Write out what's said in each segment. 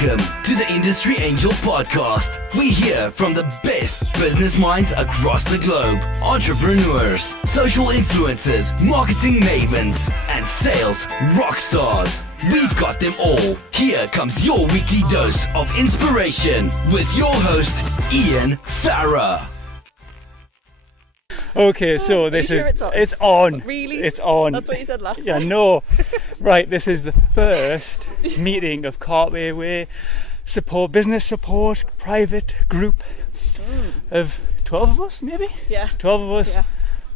Welcome to the Industry Angel Podcast. We hear from the best business minds across the globe. Entrepreneurs, social influencers, marketing mavens, and sales rock stars. We've got them all. Here comes your weekly dose of inspiration with your host, Ian Farah. Okay, so this is it's on. Really? It's on. That's what you said last time. Yeah, no. Right, this is the first meeting of Carpeway business support, private group of 12 of us, maybe? Yeah. 12 of us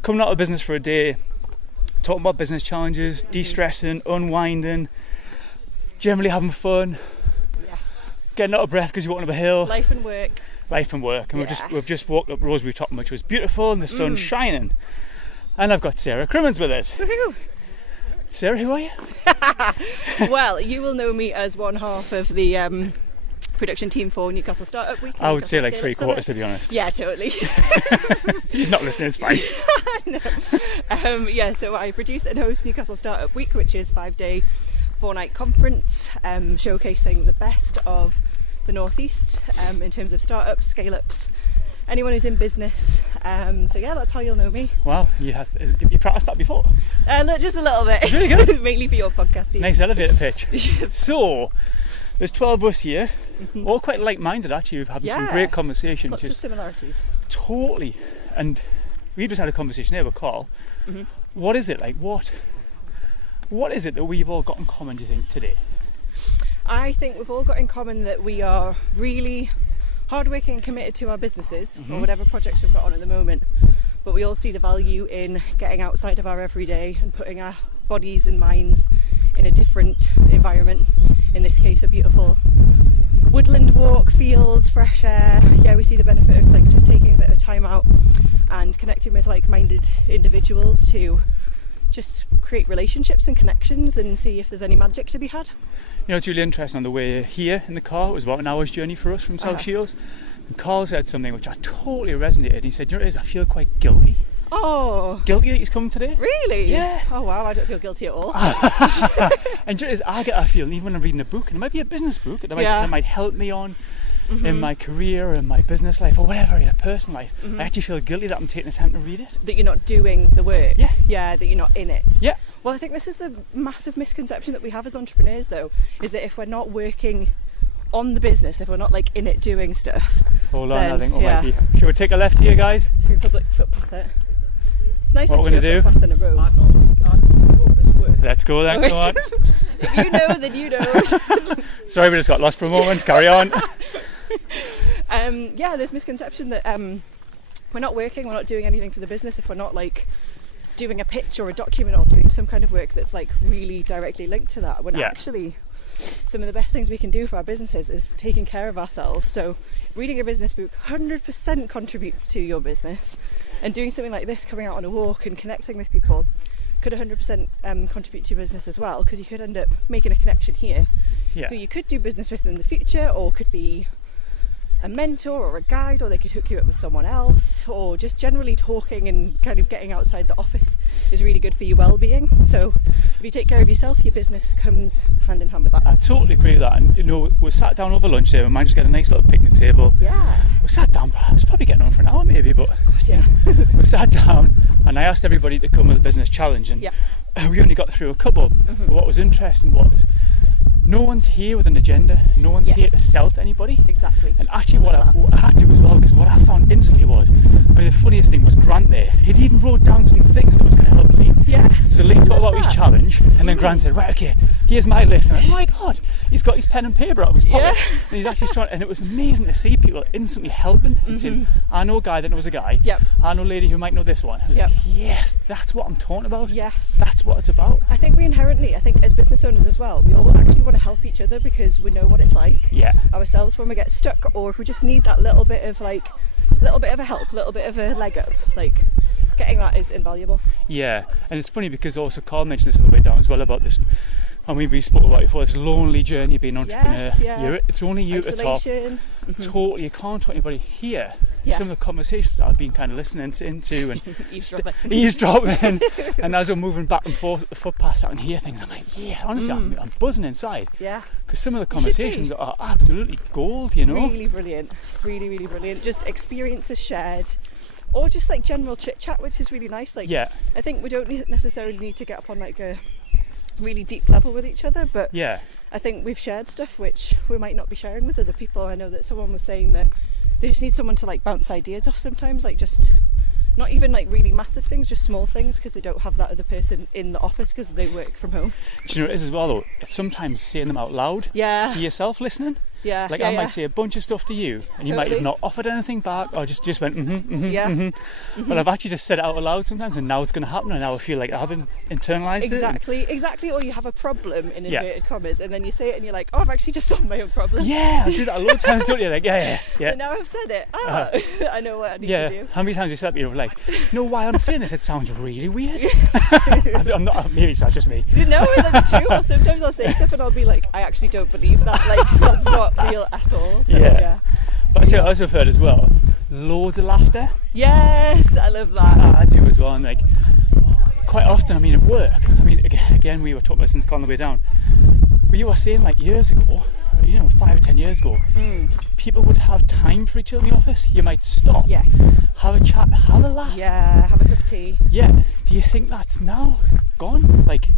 coming out of business for a day, talking about business challenges, de-stressing, unwinding, generally having fun. Yes. Getting out of breath because you're walking up a hill. Life and work. And we've just walked up Roseberry Topping, which was beautiful, and the sun's shining. And I've got Sarah Crimmens with us. Woohoo! Sarah, who are you? Well, you will know me as one half of the production team for Newcastle Startup Week. I would say like 3/4, to be honest. Yeah, totally. He's not listening, it's fine. No. So I produce and host Newcastle Startup Week, which is a 5-day, 4-night conference showcasing the best of the Northeast in terms of startups, scale-ups, anyone who's in business. So yeah, that's how you'll know me. Wow, you practiced that before? Look, just a little bit. It's really good. Mainly for your podcasting. Nice elevator pitch. So, there's 12 of us here, all quite like-minded actually. We've had some great conversations. Lots of similarities. Totally. And we just had a conversation there with Carl. What is it like? What is it that we've all got in common, do you think, today? I think we've all got in common that we are really hardworking and committed to our businesses or whatever projects we've got on at the moment, but we all see the value in getting outside of our everyday and putting our bodies and minds in a different environment. In this case, a beautiful woodland walk, fields, fresh air. Yeah, we see the benefit of like just taking a bit of time out and connecting with like-minded individuals to just create relationships and connections and see if there's any magic to be had. You know, it's really interesting. On the way here in the car, it was about an hour's journey for us from South Shields, and Carl said something which I totally resonated. He said, you know what it is, I feel quite guilty. Oh. Guilty that he's come today? Really? Yeah. Oh wow, I don't feel guilty at all. And you know, I get a feeling, even when I'm reading a book, and it might be a business book that might help me on in my career, in my business life, or whatever, in a personal life, I actually feel guilty that I'm taking the time to read it. That you're not doing the work. Yeah, that you're not in it. Yeah. Well, I think this is the massive misconception that we have as entrepreneurs, though, is that if we're not working on the business, if we're not like in it doing stuff. Hold on, I think we might be. Should we take a left here, guys? Should we public footpath it? It's nicer what to we're do a gonna footpath than a road. Let's go then, come on. If you know, then you know. Sorry, we just got lost for a moment. Carry on. There's misconception that we're not working, we're not doing anything for the business if we're not like doing a pitch or a document or doing some kind of work that's like really directly linked to that, when actually some of the best things we can do for our businesses is taking care of ourselves. So reading a business book 100% contributes to your business, and doing something like this, coming out on a walk and connecting with people, could 100% contribute to your business as well, because you could end up making a connection here who you could do business with in the future, or could be a mentor or a guide, or they could hook you up with someone else, or just generally talking and kind of getting outside the office is really good for your well-being. So if you take care of yourself, your business comes hand in hand with that. I totally agree with that. And you know, we sat down over lunch there, we managed to get a nice little picnic table. Yeah. We sat down, I was probably getting on for an hour maybe, but we sat down and I asked everybody to come with a business challenge, and we only got through a couple. But what was interesting was no one's here with an agenda, no one's here to sell to anybody. Exactly. And actually what I had to as well, because what I found instantly was, the funniest thing was Grant there, he'd even wrote down some things that was going to help Lee. Yes. So Lee talked about his challenge, and then Grant said, right, okay, here's my list. And I went, oh my God, he's got his pen and paper out of his pocket. And he's actually trying, and it was amazing to see people instantly helping and saying, I know a guy that knows a guy. I know a lady who might know this one. I was like, yes, that's what I'm talking about. Yes. That's what it's about. I think we inherently, as business owners as well, we all actually want to help each other because we know what it's like ourselves when we get stuck, or if we just need that little bit of a help, little bit of a leg up, like getting that is invaluable. Yeah, and it's funny because also Carl mentioned this on the way down as well about this. I mean, we spoke about it before, this lonely journey of being an entrepreneur. Yes, It's only you Isolation. at the top. Totally, you can't talk to anybody here. some of the conversations that I've been kind of listening into and eavesdropping. And as I'm moving back and forth at the footpath, I can hear things. I'm like, honestly, I'm buzzing inside. Yeah. Because some of the conversations are absolutely gold, you know. Really brilliant. Really, really brilliant. Just experiences shared. Or just like general chit chat, which is really nice. Like, I think we don't necessarily need to get up on like a really deep level with each other, but I think we've shared stuff which we might not be sharing with other people. I know that someone was saying that they just need someone to like bounce ideas off sometimes, like just not even like really massive things, just small things, because they don't have that other person in the office because they work from home. Do you know what it is as well though? It's sometimes saying them out loud to yourself listening. I might say a bunch of stuff to you and you might have not offered anything back or just went but I've actually just said it out loud sometimes, and now it's going to happen, and now I feel like I haven't internalised it. Exactly. Or you have a problem in inverted commas, and then you say it and you're like, oh, I've actually just solved my own problem. I do that a lot of times, don't you? Like So now I've said it. I know what I need to do. How many times you said to me, like, why I'm saying this, it sounds really weird. I'm not, maybe it's not just me. No, that's true. Or sometimes I'll say stuff and I'll be like, I actually don't believe that, like that's not real at all. So, but I tell you what I've heard as well, loads of laughter. Yes, I love that. I do as well, and like quite often, I mean at work, again we were talking this on the way down, but you were saying like years ago, 5 or 10 years ago, people would have time for each other in the office. You might stop, have a chat, have a laugh, have a cup of tea. Do you think that's now gone? Like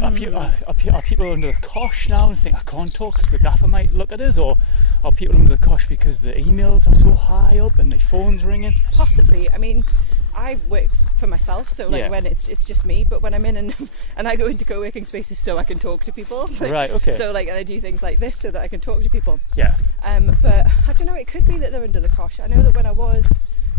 are people under the cosh now and think I can't talk because the gaffer might look at us, or are people under the cosh because the emails are so high up and the phone's ringing? Possibly. I mean, I work for myself, so like when it's just me, but when I'm in and I go into co-working spaces so I can talk to people. Right, okay. So like, and I do things like this so that I can talk to people. Yeah. But I don't know, it could be that they're under the cosh. I know that when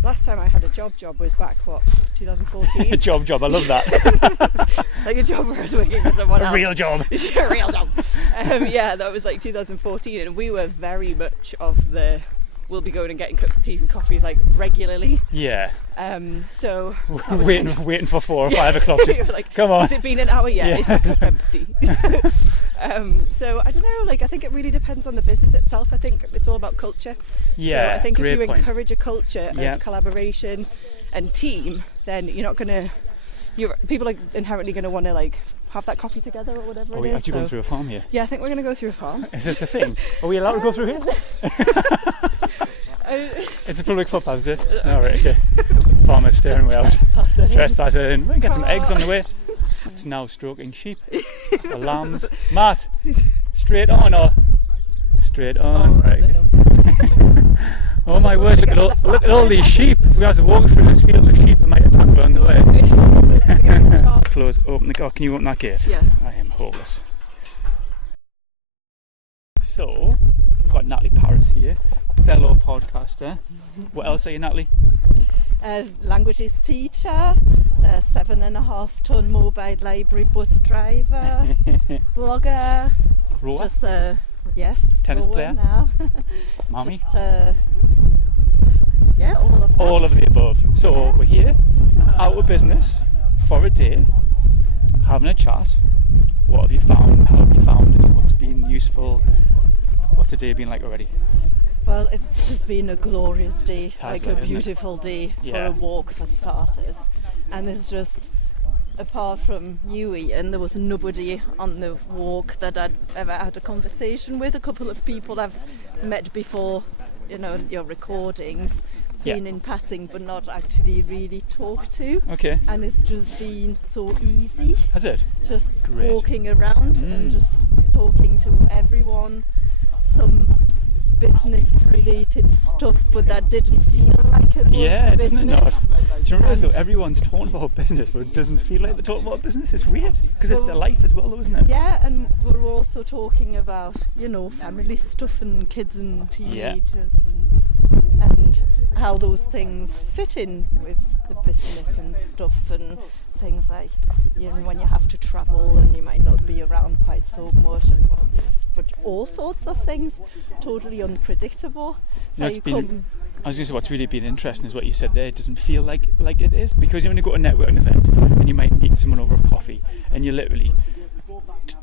last time I had a job was back, 2014? A job, I love that. Like a job where I was working for someone else. A real job. A real job. That was like 2014, and we were very much of the, we'll be going and getting cups of teas and coffees like regularly. Yeah. So waiting for 4 or 5 o'clock. Just, like, come on. Has it been an hour yet? Is my cup empty? So I don't know. Like, I think it really depends on the business itself. I think it's all about culture. Yeah. So I think if you encourage a culture of collaboration and team, then you're not gonna. People are inherently going to want to like have that coffee together or whatever. Are we actually going through a farm here? Yeah, I think we're going to go through a farm. Is this a thing? Are we allowed to go through here? It's a public footpath, is it? Alright, okay. Farmer's steering wheel out. Trespassing. We'll get some eggs on the way. It's now stroking sheep. The lambs. Matt, straight on or? Straight on. Right. Oh my word, look at all these sheep. We're going to have to walk through this field of sheep that might attack along the way. Close, open the car. Can you open that gate? Yeah. I am hopeless. So, we've got Nathalie Paris here, fellow podcaster. What else are you, Nathalie? Languages teacher, 7.5-ton mobile library bus driver, blogger, rower? Just yes, tennis player now. Mommy? Just, yeah, all of that. All of the above. So we're here, out of business, for a day, having a chat. What have you found? How have you found it? What's been useful? What's the day been like already? Well, it's just been a glorious day, like a isn't beautiful day for a walk for starters. And there's just, apart from you, Ian, there was nobody on the walk that I'd ever had a conversation with. A couple of people I've met before, your recordings, seen in passing, but not actually really talked to. Okay. And it's just been so easy. Has it? Just walking around and just talking to everyone. Some business-related stuff, but that didn't feel like it was business. Didn't it not? Do you realize though, everyone's talking about business, but it doesn't feel like they're talking about business? It's weird, because it's their life as well, though, isn't it? Yeah, and we're also talking about, family stuff and kids and teenagers and how those things fit in with the business and stuff, and things like, when you have to travel and you might not be around quite so much, but all sorts of things, totally unpredictable. I was going to say, what's really been interesting is what you said there. It doesn't feel like it is, because when you go to a networking event and you might meet someone over a coffee and you literally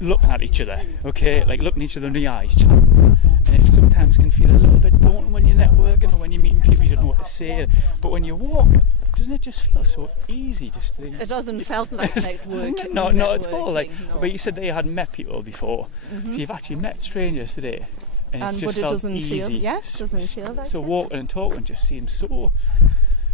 looking at each other, okay, like looking each other in the eyes, chatting. And it sometimes can feel a little bit daunting when you're networking or when you're meeting people, you don't know what to say. But when you walk, doesn't it just feel so easy? It doesn't felt like networking. Not at all. Like, no. but you said that you hadn't met people before, so you've actually met strangers today, and it's just but it felt doesn't easy. doesn't feel like so it. walking and talking just seems so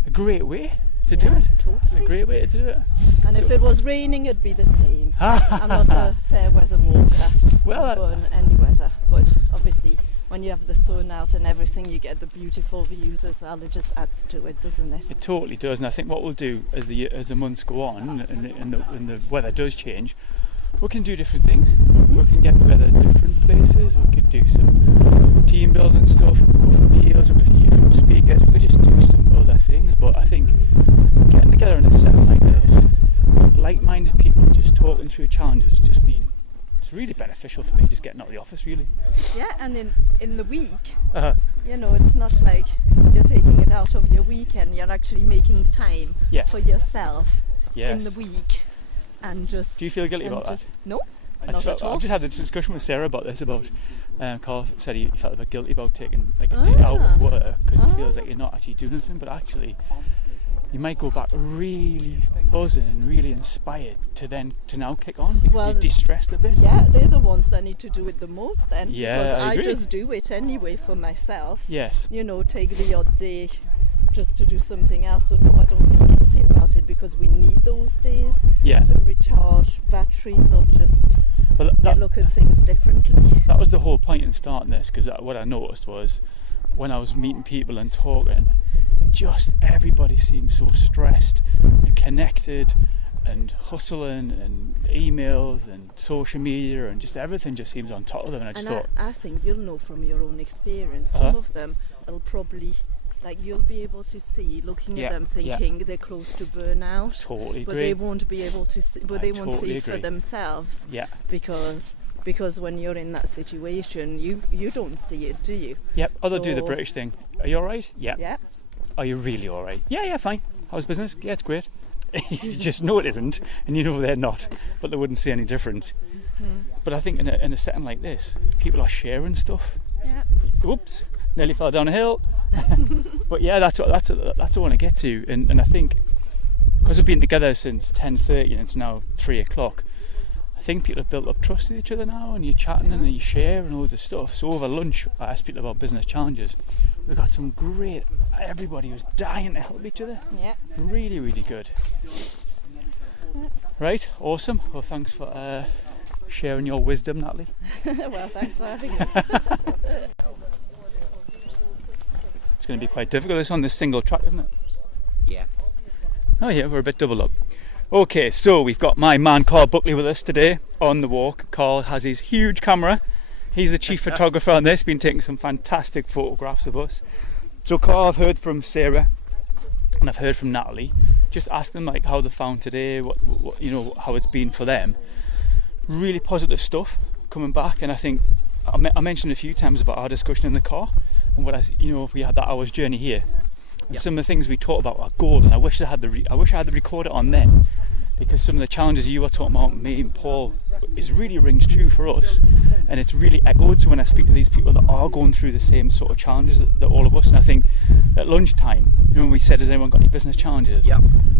a great way to do it. Totally. A great way to do it. And if it was raining, it'd be the same. I'm not a fair weather walker. Well, I was born in any weather, but obviously when you have the sun out and everything, you get the beautiful views as well. It just adds to it, doesn't it? It totally does, and I think what we'll do as the months go on and the weather does change, we can do different things. We can get together at different places. We could do some team building stuff. We could go for meals. We could hear from speakers. We could just do some other things. But I think getting together in a setting like this, like-minded people just talking through challenges, it's really beneficial for me. Just getting out of the office, really. Yeah, and in the week, it's not like you're taking it out of your weekend. You're actually making time for yourself in the week. And just. Do you feel guilty about that? No, not at all. I've just had a discussion with Sarah about this. Carl said he felt a bit guilty about taking like a day out of work because it feels like you're not actually doing anything, but actually you might go back really buzzing and really inspired to now kick on because you've de-stressed a bit. Yeah, they're the ones that need to do it the most then. Yeah, because I agree. just do it anyway for myself. Yes. Take the odd day just to do something else. So no, I don't feel guilty about it because we need those days to recharge batteries or just look at things differently. That was the whole point in starting this, because what I noticed was when I was meeting people and talking, just everybody seemed so stressed and connected and hustling and emails and social media and just everything just seems on top of them, and I just thought I think you'll know from your own experience, some of them will probably, like, you'll be able to see, looking at them, thinking they're close to burnout. Totally but agree. they won't be able to see, but they won't totally see it for themselves. Yeah. Because when you're in that situation, you don't see it, do you? Yep. They'll do the British thing. Are you all right? Yeah. Yeah. Are you really all right? Yeah, fine. How's business? Yeah, it's great. You just know it isn't, and you know they're not, but they wouldn't say any different. But I think in a setting like this, people are sharing stuff. Yeah. Oops, nearly fell down a hill. But yeah, that's what I want to get to, and I think because we've been together since 10:30 and it's now 3 o'clock, I think people have built up trust with each other now, and you're chatting and you share and all this stuff. So over lunch, I asked people about business challenges. We got some great. Everybody was dying to help each other. Yeah. Really, really good. Right, awesome. Well, thanks for sharing your wisdom, Nathalie. Well, thanks for having us. It's going to be quite difficult this on this single track, isn't it? Yeah. Oh yeah, we're a bit doubled up. Okay, so we've got my man Carl Buckley with us today on the walk. Carl has his huge camera. He's the chief photographer on this, been taking some fantastic photographs of us. So Carl, I've heard from Sarah and I've heard from Nathalie. Just ask them like how they found today, what how it's been for them. Really positive stuff coming back, and I think I mentioned a few times about our discussion in the car and we had that hour's journey here. And some of the things we talked about are gold, and I wish I had the recorder on then, because some of the challenges you were talking about, me and Paul, really rings true for us, and it's really echoed. So when I speak to these people that are going through the same sort of challenges that all of us, and I think at lunchtime, when we said, has anyone got any business challenges?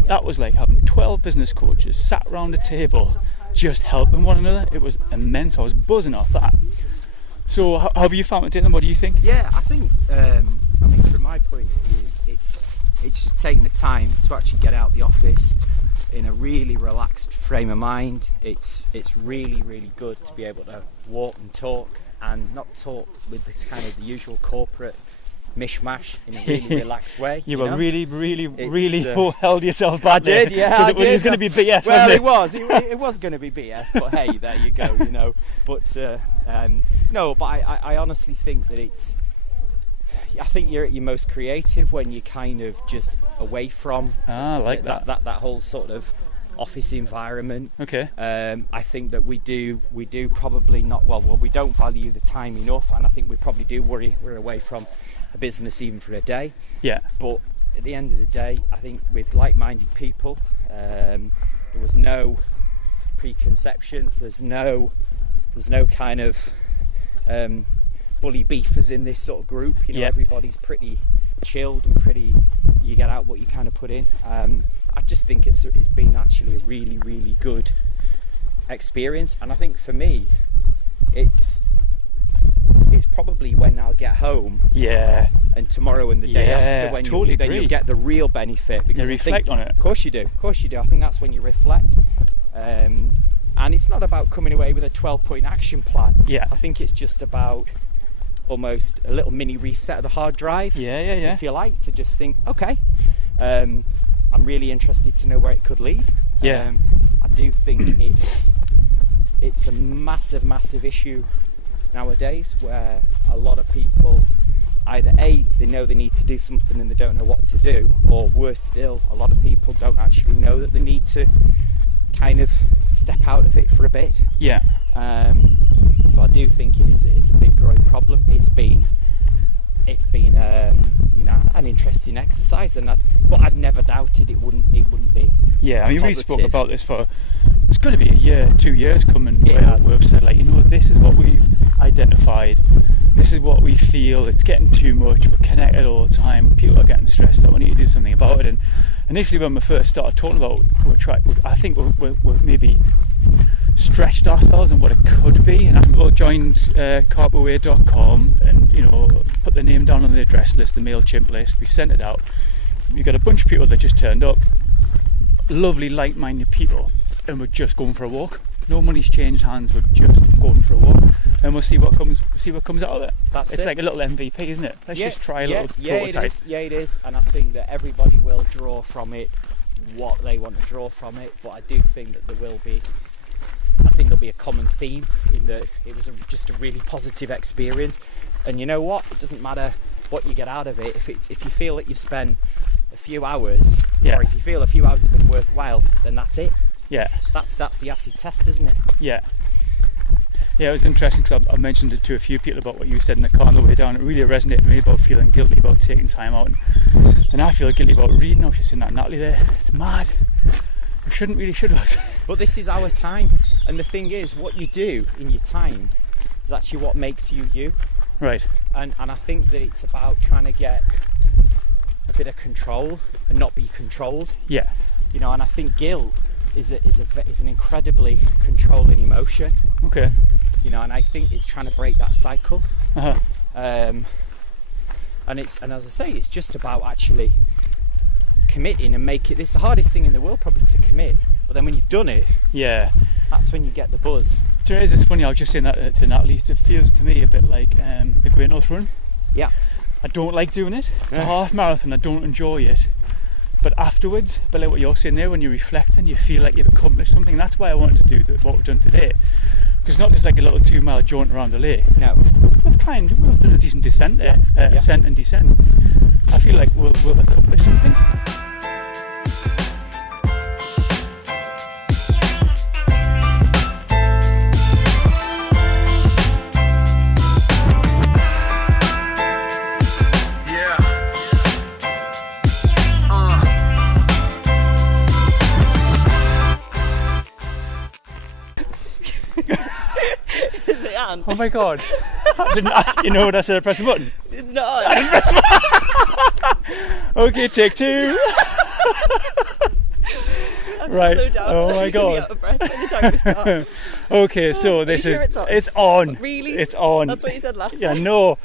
That was like having 12 business coaches sat around a table just helping one another. It was immense. I was buzzing off that. So how have you found it, and what do you think? Yeah, I think from my point of view, it's just taking the time to actually get out of the office in a really relaxed frame of mind. It's really, really good to be able to walk and talk, and not talk with this kind of the usual corporate mishmash in a really relaxed way. You were really held yourself back. I did, yeah. I did. It was going to be BS. Well, wasn't it? it was going to be BS, but hey, there you go. But no, but I honestly think that I think you're at your most creative when you're kind of just away from that whole sort of office environment. Okay. I think that we do probably not we don't value the time enough, and I think we probably do worry we're away from a business even for a day. Yeah. But at the end of the day, I think with like-minded people, there was no preconceptions. There's no kind of bully beefers in this sort of group. You know, everybody's pretty chilled and pretty. You get out what you kind of put in. I just think it's been actually a really, really good experience, and I think for me, it's probably when I'll get home. Yeah. And tomorrow and the day after, when then you'll get the real benefit. Because you reflect on it. Of course you do. I think that's when you reflect. And it's not about coming away with a 12-point action plan. Yeah. I think it's just about almost a little mini reset of the hard drive. Yeah. If you like, to just think, okay, I'm really interested to know where it could lead. Yeah. I do think it's a massive issue nowadays, where a lot of people either they know they need to do something and they don't know what to do, or worse still, a lot of people don't actually know that they need to kind of step out of it for a bit. Yeah. So I do think it's a big growing problem. It's been an interesting exercise, but I'd never doubted it wouldn't be. Yeah, I mean, we positive. spoke about this for, it's got to be a year, 2 years coming. We've said, like, this is what we've identified, this is what we feel, it's getting too much, we're connected all the time, people are getting stressed out, we need to do something about it. And initially when we first started talking about, I think we're maybe stretched ourselves and what it could be, and people joined Carpeway.com and put their name down on the address list, the MailChimp list. We sent it out. We got a bunch of people that just turned up, lovely like-minded people, and we're just going for a walk. No money's changed hands, we're just going for a walk, and we'll see what comes out of it. It's like a little MVP, isn't it? Let's just try a little prototype. It is, and I think that everybody will draw from it what they want to draw from it, but I do think that there'll be a common theme in that it was just a really positive experience. And you know what? It doesn't matter what you get out of it. If you feel that you've spent a few hours, or if you feel a few hours have been worthwhile, then that's it. Yeah. That's the acid test, isn't it? Yeah. Yeah, it was interesting because I mentioned it to a few people about what you said in the car on the way down. It really resonated with me about feeling guilty about taking time out, and I feel guilty about reading. I was just in that Nathalie there. It's mad. We should have. But this is our time, and the thing is, what you do in your time is actually what makes you you. Right. And I think that it's about trying to get a bit of control and not be controlled. Yeah. And I think guilt is an incredibly controlling emotion. Okay. And I think it's trying to break that cycle. Uh-huh. And as I say, it's just about actually committing and make it. It's the hardest thing in the world probably to commit, but then when you've done it, that's when you get the buzz. Do you know, it's funny, I was just saying that to Nathalie, it feels to me a bit like the Great North Run. Yeah. I don't like doing it. It's a half marathon, I don't enjoy it. But afterwards, but like what you're saying there, when you're reflecting, you feel like you've accomplished something. That's why I wanted to do what we've done today. Because it's not just like a little 2-mile jaunt around the lake. No. We've done a decent descent there, ascent and descent. I feel like we'll accomplish something. Oh my god. You know what I said? I pressed the button. It's not. I didn't press the button. Okay, take two. Right. Slow down. Oh my god. Out of breath by the time we start. Okay, so this Are you is sure it's on? It's on. Really? It's on. That's what you said last time. Yeah, no.